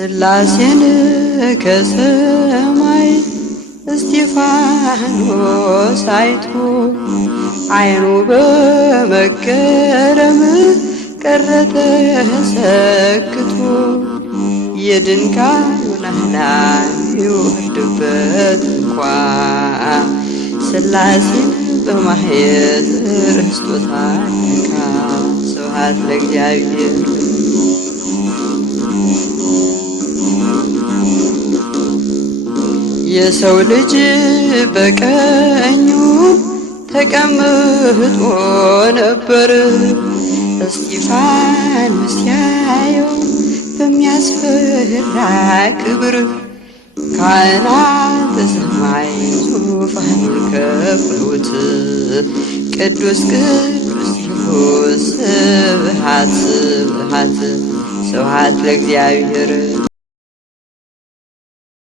ሥላሴን ከሰማይ እስጢፋኖስ አይቶ ዓይኑ በመገረም ቀረ ተሰክቶ የድንጋዩን አህላል ይወርድበት እንኳ ሥላሴን በማየት ረስቶታል ለካ። ስብሐት ለእግዚአብሔር። የሰው ልጅ በቀኙ ተቀምጦ ነበር እስጢፋኖስ ሲያየው በሚያስፈራ ክብር። ካህናተ ሰማይ ዙፋኑን ከፍሉት ቅዱስ ቅዱስ ይሉት ስብሐት ስብሐት ስብሐት ለእግዚአብሔር።